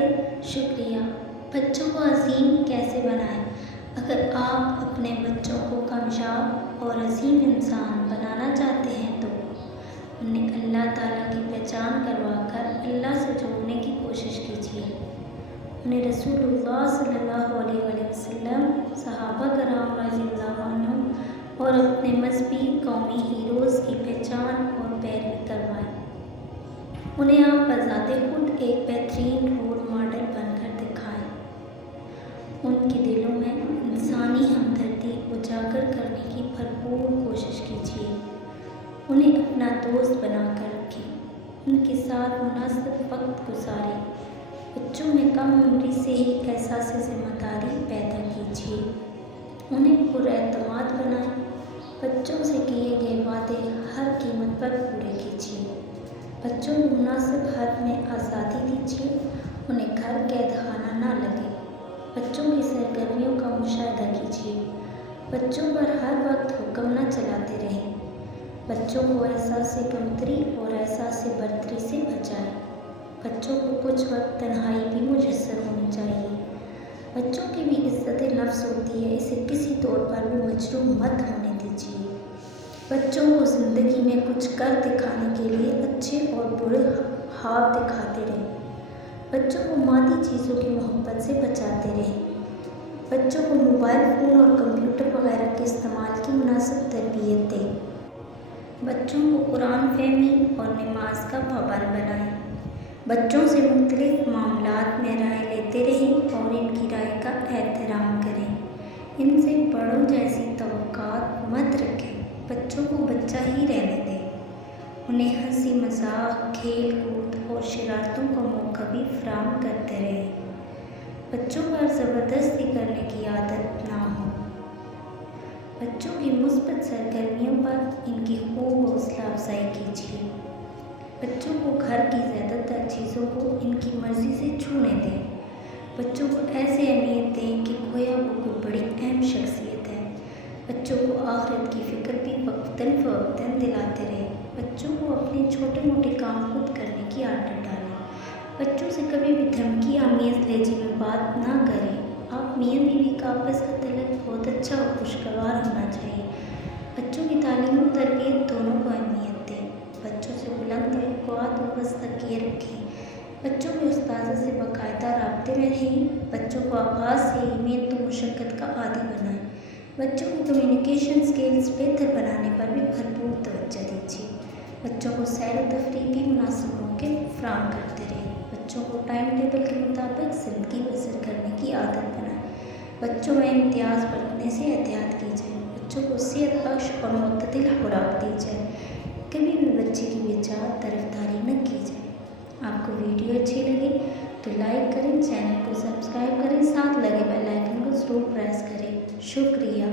کریں؟ شکریہ۔ بچوں کو عظیم کیسے بنائیں؟ اگر آپ اپنے بچوں کو کامیاب اور عظیم انسان بنانا چاہتے ہیں تو انہیں اللہ تعالیٰ کی پہچان کروا کر اللہ سے جوڑنے کی کوشش کیجیے۔ انہیں رسول اللہ صلی اللہ علیہ وسلم، صحابہ کرام رضی اللہ عنہم اور اپنے مذہبی قومی ہیروز کی پہچان اور پیروی کروائیں۔ انہیں آپ بذات خود ایک بہترین رول ماڈل بن کر دکھائیں۔ ان کے دلوں میں انسانی ہمدردی اجاگر کرنے کی بھرپور کوشش کیجیے۔ انہیں اپنا دوست بنا کر رکھیں، ان کے ساتھ مناسب وقت گزاریں۔ بچوں میں کم عمری سے ہی احساس ذمہ داری پیدا کیجیے۔ انہیں پراعتماد بنائیں۔ بچوں سے کیے گئے وعدے ہر قیمت پر پورے کیجیے۔ بچوں کو مناسب حد میں آزادی دیجیے، انہیں گھر قید خانہ نہ لگے۔ بچوں کی سرگرمیوں کا مشاہدہ کیجیے۔ بچوں پر ہر وقت حکم نہ چلاتے رہیں۔ بچوں کو احساس کمتری اور احساس برتری سے بچائیں۔ بچوں کو کچھ وقت تنہائی بھی میسر ہونی چاہیے۔ بچوں کی بھی عزت نفس ہوتی ہے، اسے کسی طور پر بھی مجروح مت ہونے دیجیے۔ بچوں کو زندگی میں کچھ کر دکھانے کے لیے اچھے اور برے خواب دکھاتے رہیں۔ بچوں کو مادی چیزوں کی محبت سے بچاتے رہیں۔ بچوں کو موبائل فون اور کمپیوٹر وغیرہ کے استعمال کی مناسب تربیت دیں۔ بچوں کو قرآن فہمی اور نماز کا پابند بنائیں۔ بچوں سے مختلف معاملات میں رائے لیتے رہیں اور ان کی رائے کا احترام کریں۔ ان سے بڑوں جیسی توقعات مت رکھیں۔ بچوں کو بچہ ہی رہنے دیں۔ انہیں ہنسی مذاق، کھیل کود اور شرارتوں کا موقع بھی فراہم کرتے رہیں۔ بچوں پر زبردستی کرنے کی عادت نہ ہو۔ بچوں کی مثبت سرگرمیوں پر ان کی خوب حوصلہ افزائی کیجیے۔ بچوں کو گھر کی زیادہ تر چیزوں کو ان کی مرضی سے چھونے دیں۔ بچوں کو ایسے اہمیت دیں کہ گویا وہ کوئی بڑی اہم شخصیت ہے۔ بچوں کو آخرت کی فکر بھی وقتاً فوقتاً دلاتے رہیں۔ بچوں کو اپنے چھوٹے موٹے کام خود کرنے کی عادت ڈالیں۔ بچوں سے کبھی بھی دھمکی آمیز لہجے میں بات نہ کریں۔ آپ میاں بیوی کا آپس کا تعلق بہت اچھا اور خوشگوار ہونا چاہیے۔ بچوں کی تعلیم و تربیت دونوں کو اہمیت دیں۔ بچوں سے بلند توقعات و وثائقیہ رکھیں۔ بچوں کے استاذ سے باقاعدہ رابطے میں رہیں۔ بچوں کو آغاز سے ہی محنت و مشقت کا عادی بنائیں۔ بچوں کی کمیونیکیشن اسکلز بہتر بنانے پر بھی بھرپور توجہ دیجیے۔ بچوں کو سیر و تفریح کی مناسب موقع فراہم کرتے رہیں۔ بچوں کو ٹائم ٹیبل کے مطابق زندگی بسر کرنے کی عادت بنائیں۔ بچوں میں امتیاز برتنے سے احتیاط کی جائے۔ بچوں کو صحت بخش اور معتدل خوراک دی جائے۔ کبھی بھی بچے کی بے طرفداری نہ کی جائے۔ آپ کو ویڈیو اچھی لگے تو لائک کریں، چینل کو سبسکرائب کریں، ساتھ لگے بیل آئیکن کو ضرور پریس کریں۔ شکریہ۔